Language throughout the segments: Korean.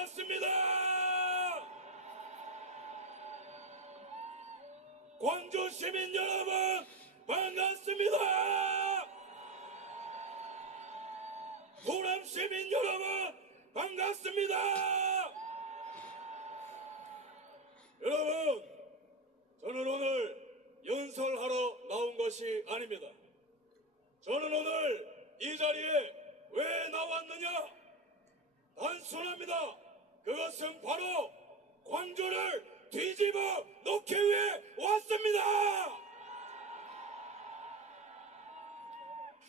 반갑습니다. 광주 시민 여러분 반갑습니다. 호남 시민 여러분 반갑습니다. 여러분, 저는 오늘 연설하러 나온 것이 아닙니다. 저는 오늘 이 자리에 왜 나왔느냐? 단순합니다. 그것은 바로 광주를 뒤집어 놓기 위해 왔습니다.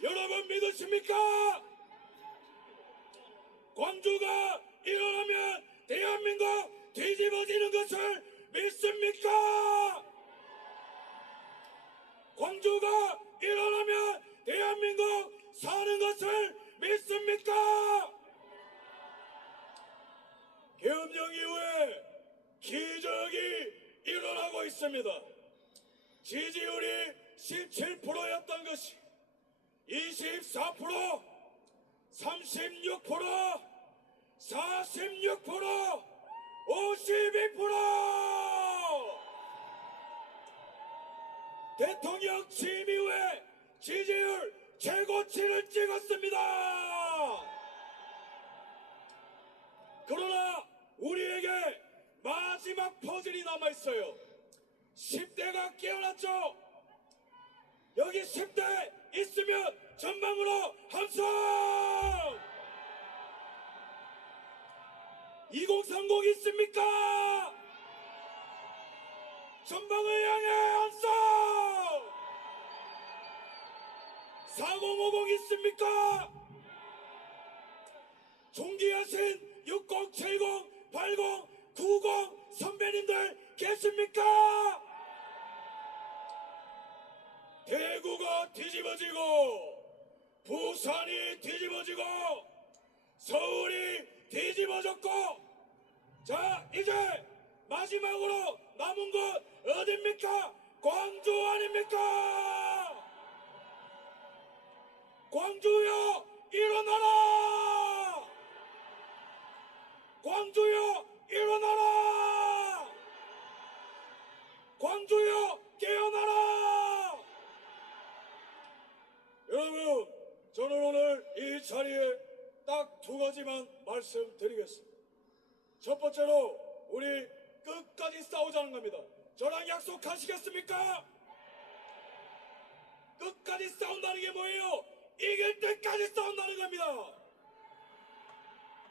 여러분 믿으십니까? 광주가 일어나면 대한민국 뒤집어지는 것을 믿습니까? 광주가 일어나면 대한민국 사는 것을 믿습니까? 계엄령 이후에 기적이 일어나고 있습니다. 지지율이 17%였던 것이 24%, 36%, 46%, 52%! 대통령 취임 이후에 지지율 최고치를 찍었습니다. 그러나 우리에게 마지막 퍼즐이 남아있어요. 10대가 깨어났죠. 여기 10대 있으면 전방으로 함성! 2030 있습니까? 전방을 향해 함성! 4050 있습니까? 존귀하신 60, 70, 80, 90 선배님들 계십니까? 대구가 뒤집어지고 부산이 뒤집어지고 서울이 뒤집어졌고, 자 이제 마지막으로 남은 곳 어딥니까? 광주 아닙니까? 광주여 일어나라! 광주여 일어나라! 광주여 깨어나라! 여러분, 저는 오늘 이 자리에 딱 두 가지만 말씀드리겠습니다. 첫 번째로 우리 끝까지 싸우자는 겁니다. 저랑 약속하시겠습니까? 끝까지 싸운다는 게 뭐예요? 이길 때까지 싸운다는 겁니다.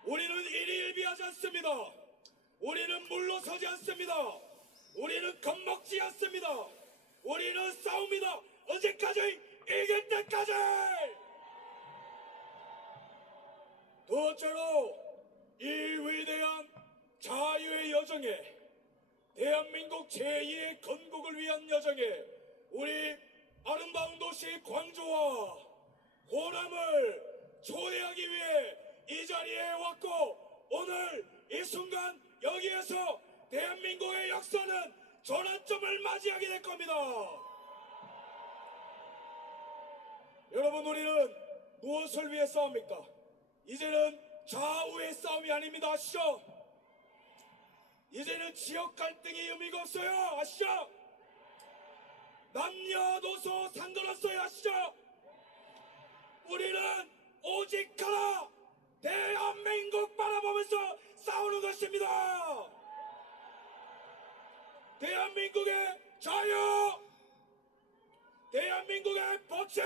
우리는 일희일비하지 않습니다. 우리는 물러서지 않습니다. 우리는 겁먹지 않습니다. 우리는 싸웁니다. 언제까지? 이길 때까지! 두 번째로 이 위대한 자유의 여정에, 대한민국 제2의 건국을 위한 여정에 우리 아름다운 도시 광주와 호남을 초대하기 위해 이 자리에 왔고, 오늘 이 순간 여기에서 대한민국의 역사는 전환점을 맞이하게 될 겁니다. 여러분, 우리는 무엇을 위해 싸웁니까? 이제는 좌우의 싸움이 아닙니다. 아시죠? 이제는 지역 갈등이 의미가 없어요. 아시죠? 남녀노소 상관없어요. 아시죠? 우리는 오직 하나, 대한민국 바라보면서 싸우는 것입니다. 대한민국의 자유, 대한민국의 법치,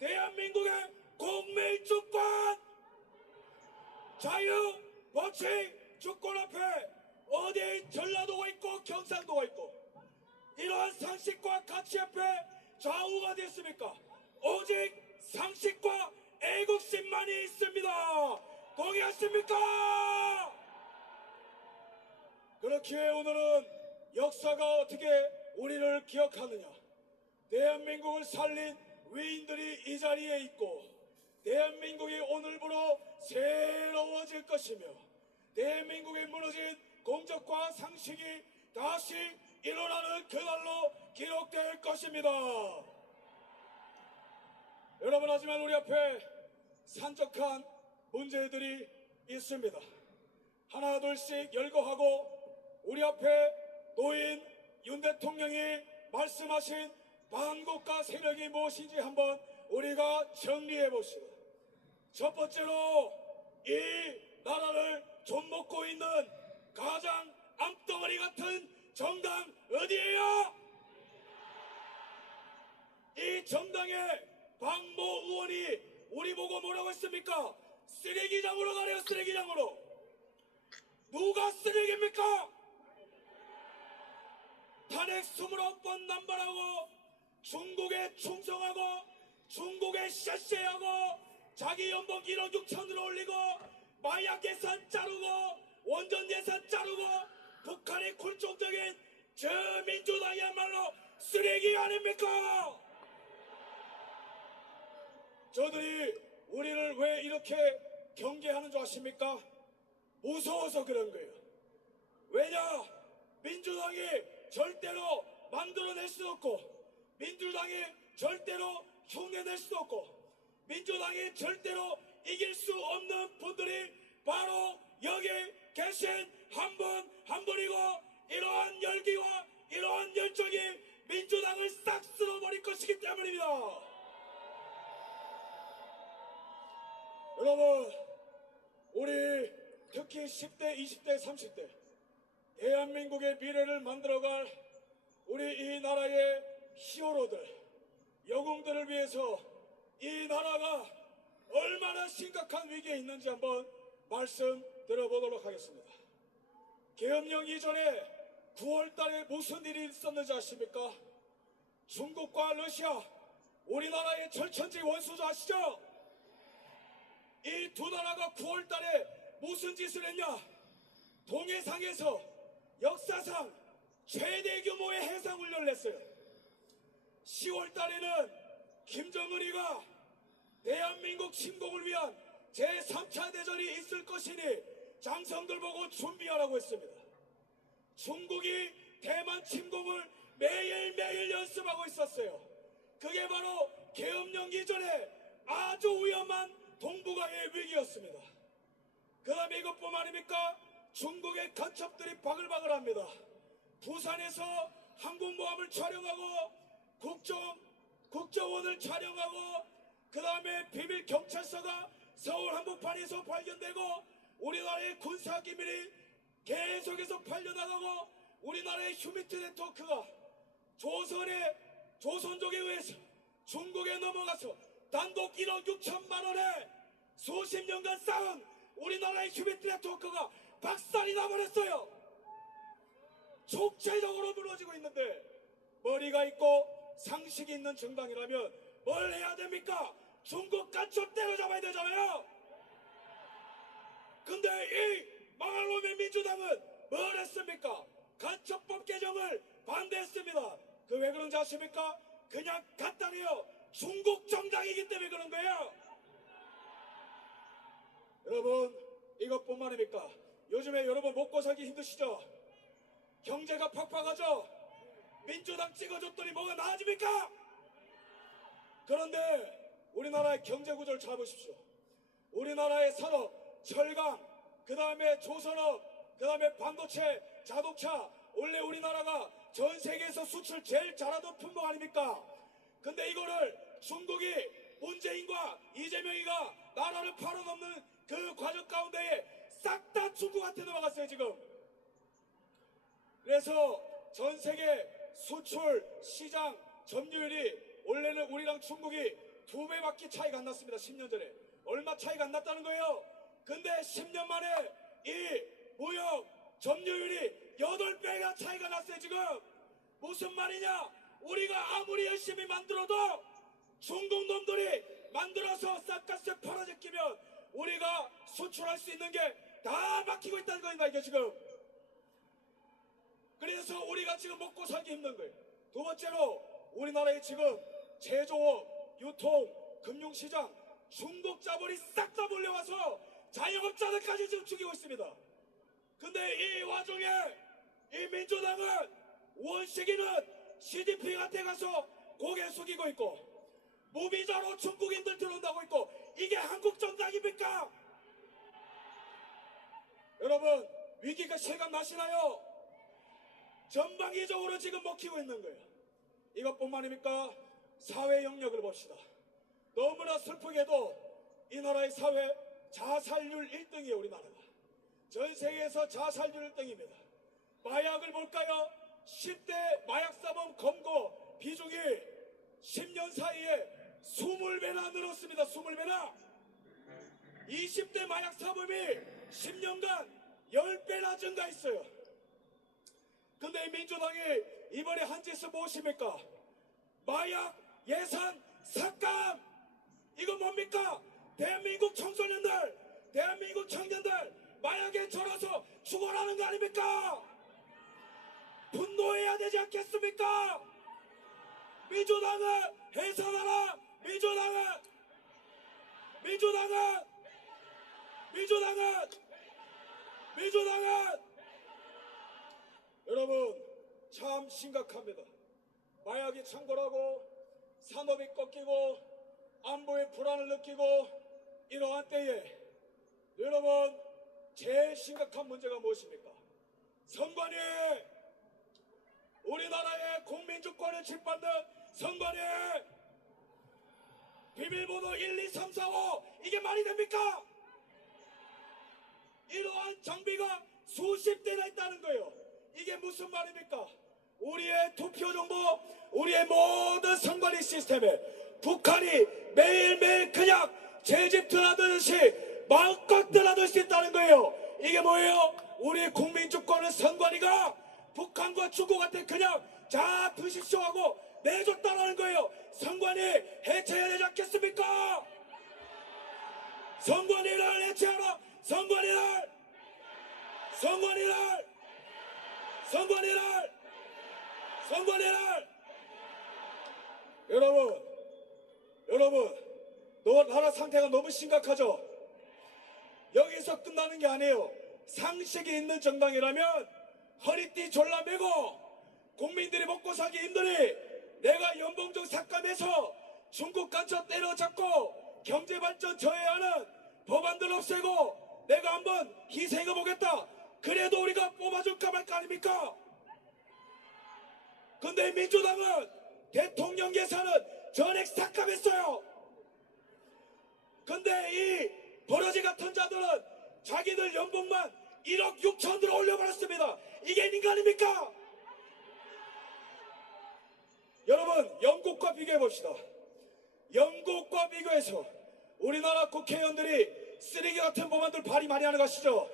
대한민국의 공밀주권, 자유, 법치, 주권 앞에 어디에 전라도가 있고 경상도가 있고, 이러한 상식과 가치 앞에 좌우가 됐습니까? 오직 상식과 애국심만이 있습니다. 동의하십니까? 그렇기에 오늘은 역사가 어떻게 우리를 기억하느냐, 대한민국을 살린 위인들이 이 자리에 있고, 대한민국이 오늘부로 새로워질 것이며, 대한민국에 무너진 공적과 상식이 다시 일어나는 그날로 기록될 것입니다. 여러분, 하지만 우리 앞에 산적한 문제들이 있습니다. 하나 둘씩 열거하고 우리 앞에 노인 윤 대통령이 말씀하신 반국가 세력이 무엇인지 한번 우리가 정리해 봅시다. 첫 번째로 이 나라를 좀먹고 있는 가장 암덩어리 같은 정당 어디예요? 이 정당의 박모 의원이 우리 보고 뭐라고 했습니까? 쓰레기장으로 가래요. 쓰레기장으로. 누가 쓰레기입니까? 탄핵 29번 남발하고 중국에 충성하고 중국에 샤시하고 자기 연봉 1억 6천으로 올리고 마약 예산 자르고 원전 예산 자르고 북한의 굴종적인 저 민주당이야말로 쓰레기 아닙니까? 저들이 우리를 왜 이렇게 경계하는 줄 아십니까? 무서워서 그런 거예요. 왜냐? 민주당이 절대로 만들어낼 수 없고 민주당이 절대로 흉내낼 수 없고 민주당이 절대로 이길 수 없는 분들이 바로 여기 계신 한 분 한 분이고 이러한 열기와 이러한 열정이 민주당을 싹 쓸어버릴 것이기 때문입니다. 여러분, 우리 특히 10대, 20대, 30대 대한민국의 미래를 만들어갈 우리 이 나라의 히어로들, 영웅들을 위해서 이 나라가 얼마나 심각한 위기에 있는지 한번 말씀드려보도록 하겠습니다. 계엄령 이전에 9월 달에 무슨 일이 있었는지 아십니까? 중국과 러시아, 우리나라의 절천지 원수죠 아시죠? 이 두 나라가 9월 달에 무슨 짓을 했냐? 동해상에서 역사상 최대 규모의 해상훈련을 했어요. 10월 달에는 김정은이가 대한민국 침공을 위한 제3차 대전이 있을 것이니 장성들 보고 준비하라고 했습니다. 중국이 대만 침공을 매일매일 연습하고 있었어요. 그게 바로 계엄령 이전에 아주 위험한 동북아의 위기였습니다. 그 다음에 이것뿐만 아닙니까? 중국의 간첩들이 바글바글합니다. 부산에서 항공모함을 촬영하고 국정원을 촬영하고 그 다음에 비밀 경찰서가 서울 한복판에서 발견되고 우리나라의 군사기밀이 계속해서 팔려나가고 우리나라의 휴미트 네트워크가 조선족에 의해서 중국에 넘어가서 단독 1억 6천만 원에 수십 년간 쌓은 우리나라의 휴미트 네트워크가 박살이 나버렸어요. 총체적으로 무너지고 있는데 머리가 있고 상식이 있는 정당이라면 뭘 해야 됩니까? 중국 간첩 때려잡아야 되잖아요. 근데 이 망할 놈의 민주당은 뭘 했습니까? 간첩법 개정을 반대했습니다. 그 왜 그런지 아십니까? 그냥 갖다리요. 중국 정당이기 때문에 그런 거예요. 여러분, 이것뿐만 아닙니까? 요즘에 여러분 먹고 살기 힘드시죠? 경제가 팍팍하죠? 민주당 찍어줬더니 뭐가 나아집니까? 그런데 우리나라의 경제 구조를 잘 보십시오. 우리나라의 산업, 철강, 그 다음에 조선업, 그 다음에 반도체, 자동차, 원래 우리나라가 전 세계에서 수출 제일 잘하던 품목 아닙니까? 근데 이거를 중국이 문재인과 이재명이가 나라를 팔아넘는 그 과정 가운데에 싹 다 중국한테 넘어갔어요 지금. 그래서 전 세계 수출 시장 점유율이 원래는 우리랑 중국이 2배밖에 차이가 안 났습니다. 10년 전에. 얼마 차이가 안 났다는 거예요. 근데 10년 만에 이 무역 점유율이 8배가 차이가 났어요 지금. 무슨 말이냐? 우리가 아무리 열심히 만들어도 중국 놈들이 만들어서 싹가스에 팔아제끼면 우리가 수출할 수 있는 게 다 막히고 있다는 거니까 이게 지금. 그래서 우리가 지금 먹고 살기 힘든 거예요. 두 번째로 우리나라에 지금 제조업, 유통, 금융시장 중국 자본이 싹 다 몰려와서 자영업자들까지 지금 죽이고 있습니다. 근데 이 와중에 이 민주당은 원식이는 CDP가 돼가서 고개 숙이고 있고 무비자로 중국인들 들어온다고 있고 이게 한국 정당입니까? 여러분, 위기가 실감나시나요? 전방위적으로 지금 먹히고 있는 거예요. 이것뿐만입니까? 사회 영역을 봅시다. 너무나 슬프게도 이 나라의 사회 자살률 1등이에요. 우리나라가 전 세계에서 자살률 1등입니다. 마약을 볼까요? 10대 마약사범 검거 비중이 10년 사이에 20배나 늘었습니다. 20배나. 20대 마약사범이 10년간 10배나 증가했어요. 근데 민주당이 이번에 한 짓은 무엇입니까? 마약 예산 삭감! 이거 뭡니까? 대한민국 청소년들, 대한민국 청년들 마약에 절어서 죽어라는 거 아닙니까? 분노해야 되지 않겠습니까? 민주당은 해산하라! 민주당은 여러분 참 심각합니다. 마약이 창궐하고 산업이 꺾이고 안보의 불안을 느끼고 이러한 때에 여러분 제일 심각한 문제가 무엇입니까? 선관위, 우리나라의 국민주권을 짓밟는 선관위, 비밀번호 1, 2, 3, 4, 5 이게 말이 됩니까? 이러한 장비가 수십 대나 있다는 거예요. 이게 무슨 말입니까? 우리의 투표 정보, 우리의 모든 선관위 시스템에 북한이 매일매일 그냥 제집 드나들듯이 마음껏 드나들 수 있다는 거예요. 이게 뭐예요? 우리 국민주권을 선관위가 북한과 중국한테 그냥 자 드십시오 하고 내줬다는 거예요. 선관위 해체해야 되지 않겠습니까? 선관위를 해체하라! 선관위를! 여러분, 나라 상태가 너무 심각하죠? 여기서 끝나는 게 아니에요. 상식이 있는 정당이라면 허리띠 졸라매고 국민들이 먹고 살기 힘드니 내가 연봉정 삭감해서 중국 간첩 때려잡고 경제발전 저해하는 법안들 없애고 내가 한번 희생해보겠다. 그래도 우리가 뽑아줄까 말까 아닙니까? 근데 민주당은 대통령 예산은 전액 삭감했어요. 근데 이 버러지 같은 자들은 자기들 연봉만 1억 6천으로 올려버렸습니다. 이게 인간입니까? 여러분 영국과 비교해봅시다. 영국과 비교해서 우리나라 국회의원들이 쓰레기 같은 법안들 발의 많이 하는 거 아시죠?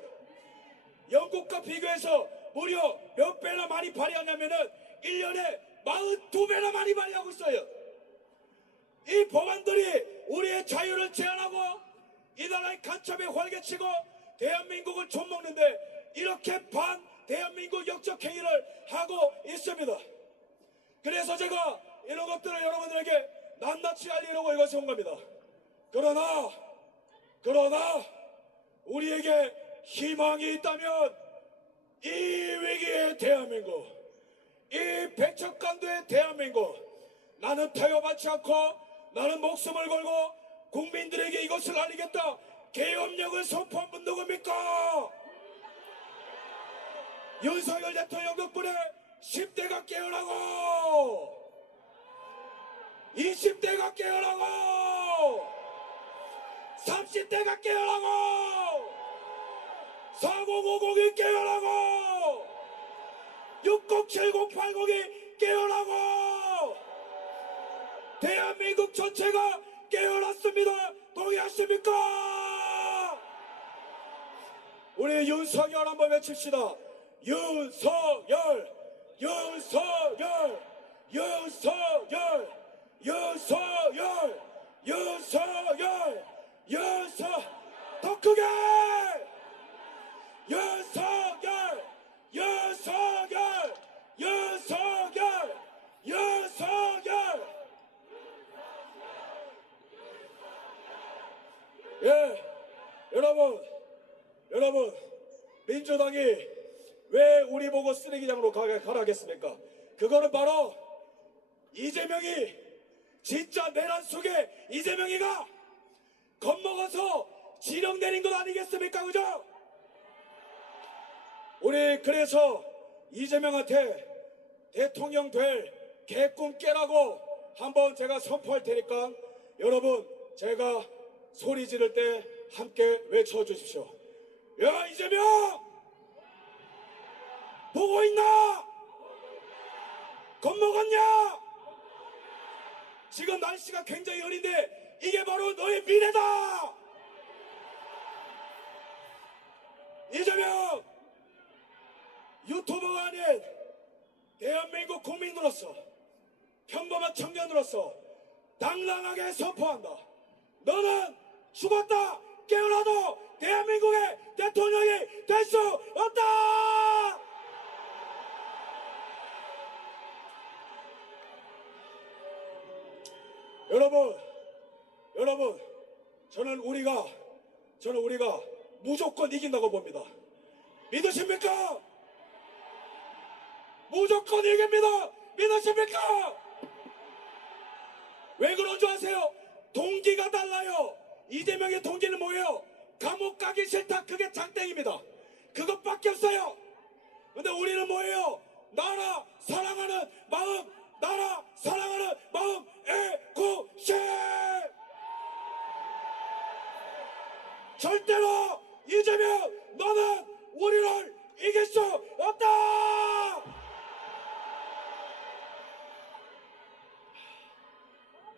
영국과 비교해서 무려 몇 배나 많이 발의하냐면은 1년에 42배나 많이 발의하고 있어요. 이 법안들이 우리의 자유를 제한하고 이 나라의 간첩에 활개치고 대한민국을 좀먹는데 이렇게 반 대한민국 역적 행위를 하고 있습니다. 그래서 제가 이런 것들을 여러분들에게 낱낱이 알리려고 이것에 온 겁니다. 그러나 우리에게 희망이 있다면 이 위기의 대한민국, 이 백척간도의 대한민국, 나는 타협하지 않고 나는 목숨을 걸고 국민들에게 이것을 알리겠다. 계엄령을 선포한 분 누굽니까? 윤석열 대통령 덕분에 10대가 깨어나고 20대가 깨어나고 30대가 깨어나고 4050이 깨어나고 607080이 깨어나고 대한민국 전체가 깨어났습니다. 동의하십니까? 우리 윤석열 한번 외칩시다. 윤석열, 윤석열, 윤석열, 윤석열, 윤석열, 더 크게! 윤석열, 윤석열, 윤석열, 윤석열. 예, 여러분, 민주당이 왜 우리 보고 쓰레기장으로 가라겠습니까? 그거는 바로 이재명이 진짜 내란 속에 이재명이가 겁먹어서 지령 내린 것 아니겠습니까? 그죠? 우리 그래서 이재명한테 대통령 될 개꿈 깨라고 한번 제가 선포할 테니까 여러분 제가 소리 지를 때 함께 외쳐주십시오. 야 이재명! 보고 있나? 겁먹었냐? 지금 날씨가 굉장히 흐린데 이게 바로 너의 미래다! 이재명! 유튜버가 아닌 대한민국 국민으로서 평범한 청년으로서 당당하게 선포한다. 너는 죽었다 깨어나도 대한민국의 대통령이 될 수 없다! 여러분, 저는 우리가 무조건 이긴다고 봅니다. 믿으십니까? 무조건 이깁니다. 믿으십니까? 왜 그런 줄 아세요? 동기가 달라요. 이재명의 동기는 뭐예요? 감옥 가기 싫다. 그게 장땡입니다. 그것밖에 없어요. 근데 우리는 뭐예요? 나라 사랑하는 마음, 나라 사랑하는 마음 애국심. 절대로 이재명 너는 우리를 이길 수 없다.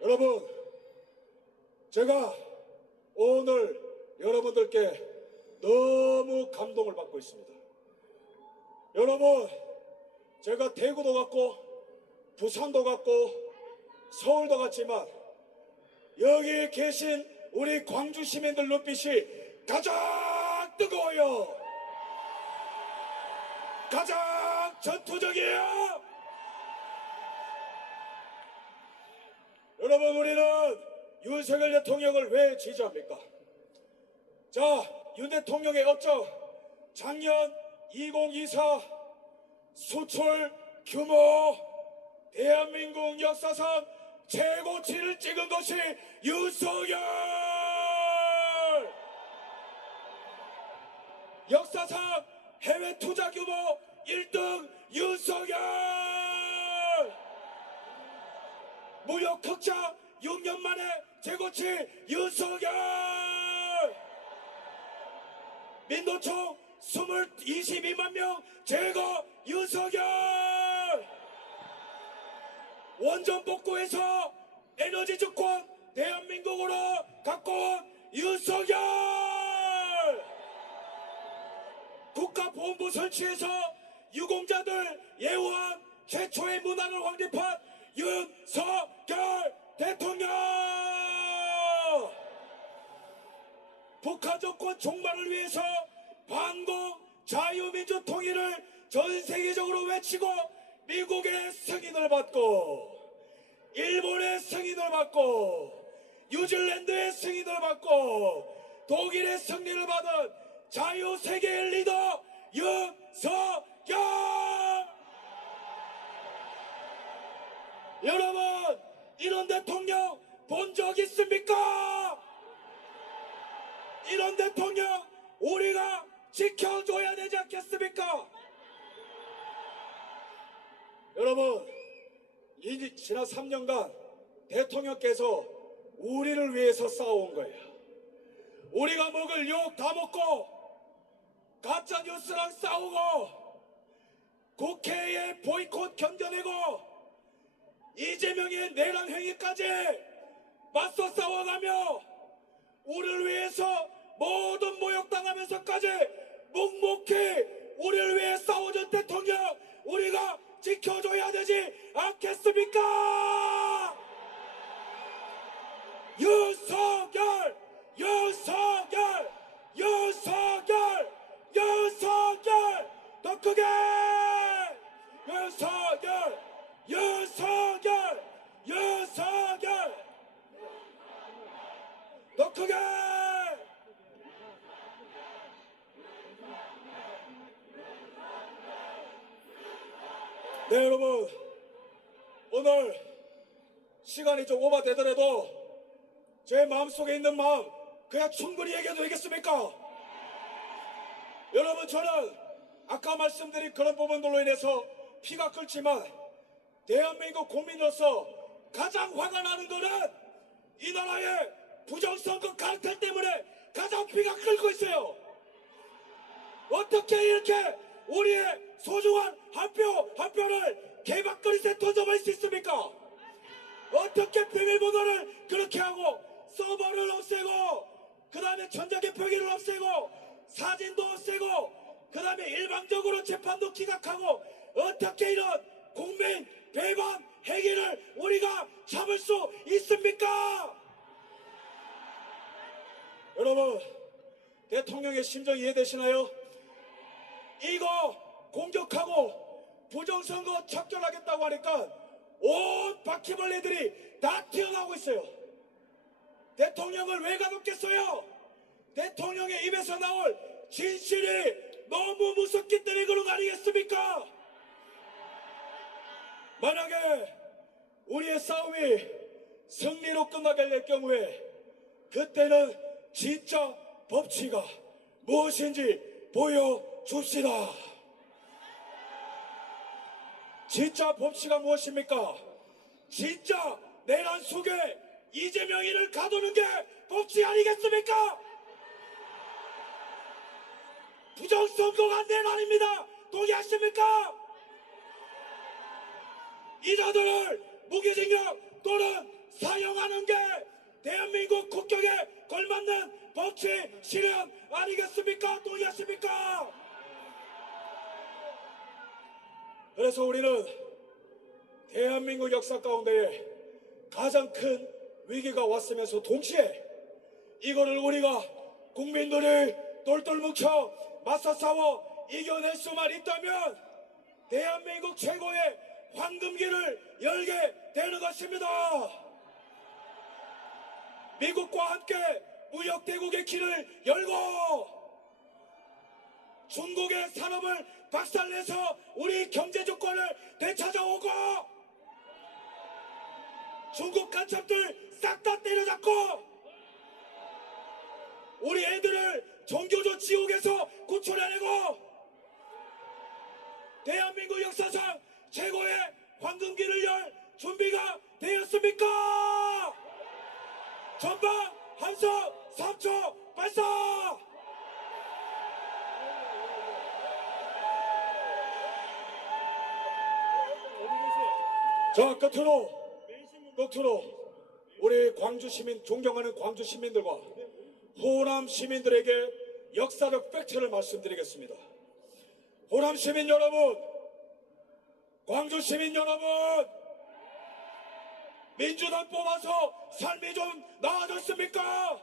여러분, 제가 오늘 여러분들께 너무 감동을 받고 있습니다. 여러분, 제가 대구도 갔고 부산도 갔고 서울도 갔지만 여기 계신 우리 광주 시민들 눈빛이 가장 뜨거워요. 가장 전투적이에요. 여러분, 우리는 윤석열 대통령을 왜 지지합니까? 자, 윤 대통령의 업적 작년 2024 수출 규모 대한민국 역사상 최고치를 찍은 것이 윤석열! 역사상 해외 투자 규모 1등 윤석열! 무역 흑자 6년 만에 최고치 윤석열! 민노총 22만 명 제거 윤석열! 원전 복구해서 에너지 주권 대한민국으로 갖고 온 윤석열! 국가보훈부 설치해서 유공자들 예우한 최초의 문화를 확립한 윤석열 대통령! 북한 정권 종말을 위해서 반공 자유민주 통일을 전 세계적으로 외치고 미국의 승인을 받고 일본의 승인을 받고 뉴질랜드의 승인을 받고 독일의 승리를 받은 자유세계의 리더 윤석열! 여러분, 이런 대통령 본 적 있습니까? 이런 대통령 우리가 지켜줘야 되지 않겠습니까? 여러분, 지난 3년간 대통령께서 우리를 위해서 싸워온 거예요. 우리가 먹을 욕 다 먹고 가짜 뉴스랑 싸우고 국회의 보이콧 견뎌내고 이재명의 내란 행위까지 맞서 싸워가며 우리를 위해서 모든 모욕당하면서까지 묵묵히 우리를 위해 싸워준 대통령 우리가 지켜줘야 되지 않겠습니까? 윤석열! 윤석열! 윤석열! 윤석열! 더 크게! 윤석열! 윤석열! 윤석열! 더 크게! 네, 여러분, 오늘 시간이 좀 오버되더라도 제 마음속에 있는 마음 그냥 충분히 얘기해도 되겠습니까? 여러분, 저는 아까 말씀드린 그런 부분들로 인해서 피가 끓지만 대한민국 국민으로서 가장 화가 나는 것은 이 나라의 부정선거 갈등 때문에 가장 피가 끓고 있어요. 어떻게 이렇게 우리의 소중한 한 표 한 표를 개박그릇에 던져버릴 수 있습니까? 어떻게 비밀번호를 그렇게 하고 서버를 없애고 그 다음에 전자개표기를 없애고 사진도 없애고 그 다음에 일방적으로 재판도 기각하고 어떻게 이런 국민 배반 행위를 우리가 참을 수 있습니까? 여러분, 대통령의 심정 이해되시나요? 이거 공격하고 부정선거 척결하겠다고 하니까 온 바퀴벌레들이 다 튀어나오고 있어요. 대통령을 왜 가뒀겠어요? 대통령의 입에서 나올 진실이 너무 무섭기 때문에 그런 거 아니겠습니까? 만약에 우리의 싸움이 승리로 끝나게 될 경우에 그때는 진짜 법치가 무엇인지 보여줍시다. 진짜 법치가 무엇입니까? 진짜 내란 속에 이재명이를 가두는 게 법치 아니겠습니까? 부정선거가 내란입니다. 동의하십니까? 이자들을 무기징역 또는 사형하는 게 대한민국 국격에 걸맞는 법치 실현 아니겠습니까? 동의하십니까? 그래서 우리는 대한민국 역사 가운데 가장 큰 위기가 왔으면서 동시에 이거를 우리가 국민들이 똘똘 뭉쳐 맞서 싸워 이겨낼 수만 있다면 대한민국 최고의 황금기를 열게 되는 것입니다. 미국과 함께 무역대국의 길을 열고 중국의 산업을 박살내서 우리 경제 주권을 되찾아오고 중국 간첩들 싹 다 때려잡고 우리 애들을 종교적 지옥에서 구출해내고 대한민국 역사상 최고의 황금기를 열 준비가 되었습니까? 전방 함성 3초 발사! 자, 끝으로 우리 광주 시민, 존경하는 광주 시민들과 호남 시민들에게 역사적 팩트를 말씀드리겠습니다. 호남 시민 여러분, 광주 시민 여러분, 민주당 뽑아서 삶이 좀 나아졌습니까?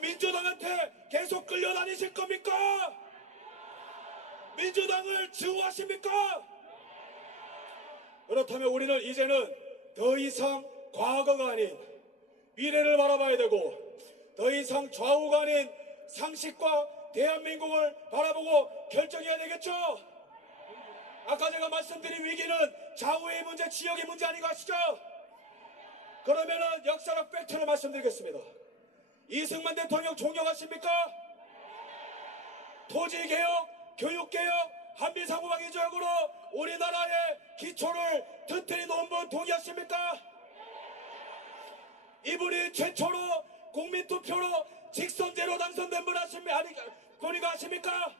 민주당한테 계속 끌려다니실 겁니까? 민주당을 증오하십니까? 그렇다면 우리는 이제는 더 이상 과거가 아닌 미래를 바라봐야 되고 더 이상 좌우가 아닌 상식과 대한민국을 바라보고 결정해야 되겠죠? 아까 제가 말씀드린 위기는 좌우의 문제, 지역의 문제 아니고 아시죠? 그러면은 역사적 팩트를 말씀드리겠습니다. 이승만 대통령 존경하십니까? 토지개혁, 교육개혁, 한미상호방위 조약으로 우리나라의 기초를 튼튼히 놓은 분 동의하십니까? 이분이 최초로 국민투표로 직선제로 당선된 분 본인가 아십니까?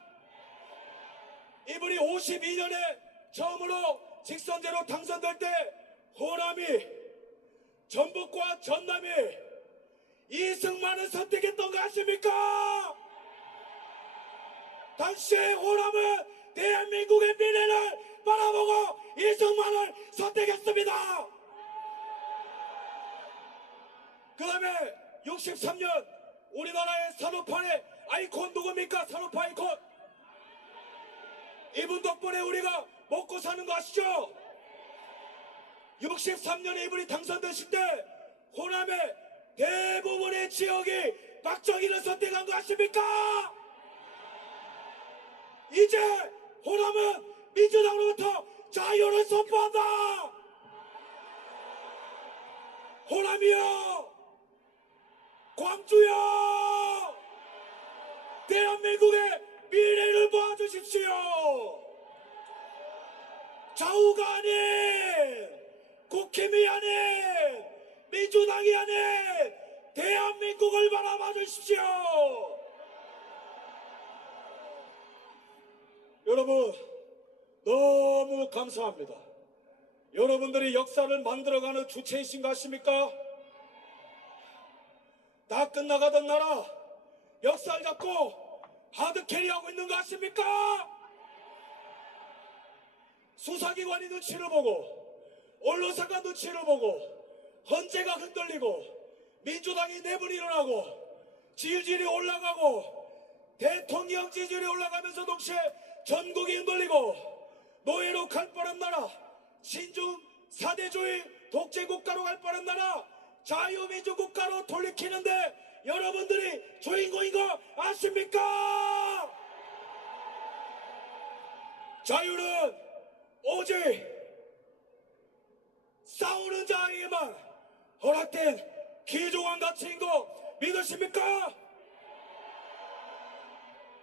이분이 52년에 처음으로 직선제로 당선될 때 호남이 전북과 전남이 이승만을 선택했던 거 아십니까? 당시에 호남은 대한민국의 미래를 바라보고 이승만을 선택했습니다. 그 다음에 63년 우리나라의 산업화의 아이콘 누굽니까? 산업화 아이콘. 이분 덕분에 우리가 먹고 사는 거 아시죠? 63년에 이분이 당선되실 때 호남의 대부분의 지역이 박정희를 선택한 거 아십니까? 이제 호남은 민주당으로부터 자유를 선포한다. 호남이여, 광주여, 대한민국의 미래를 보아주십시오. 좌우가 아닌, 국힘이 아닌, 민주당이 아닌 대한민국을 바라봐 주십시오. 여러분, 너무 감사합니다. 여러분들이 역사를 만들어가는 주체이신 것 같습니까? 다 끝나가던 나라 역사를 잡고 하드캐리하고 있는 것 같습니까? 수사기관이 눈치를 보고 언론사가 눈치를 보고 헌재가 흔들리고 민주당이 내분이 일어나고 지지율이 올라가고 대통령 지지율이 올라가면서 동시에 전국이 흔들리고 노예로 갈 뻔한 나라, 신중 사대주의 독재국가로 갈 뻔한 나라, 자유민주국가로 돌이키는데 여러분들이 주인공인 거 아십니까? 자유는 오직 싸우는 자에게만 허락된 귀중한 가치인 거 믿으십니까?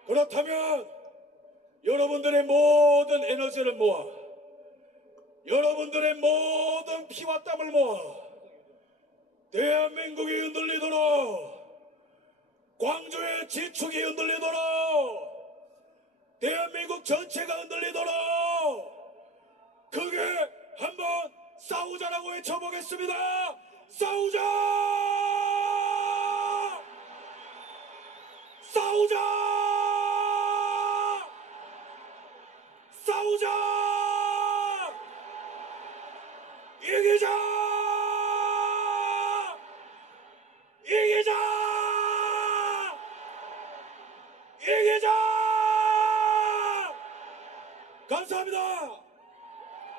그렇다면 여러분들의 모든 에너지를 모아, 여러분들의 모든 피와 땀을 모아 대한민국이 흔들리도록, 광주의 지축이 흔들리도록, 대한민국 전체가 흔들리도록 크게 한번 싸우자라고 외쳐보겠습니다. 싸우자! 싸우자! 싸우자! 이기자! 이기자! 이기자! 감사합니다.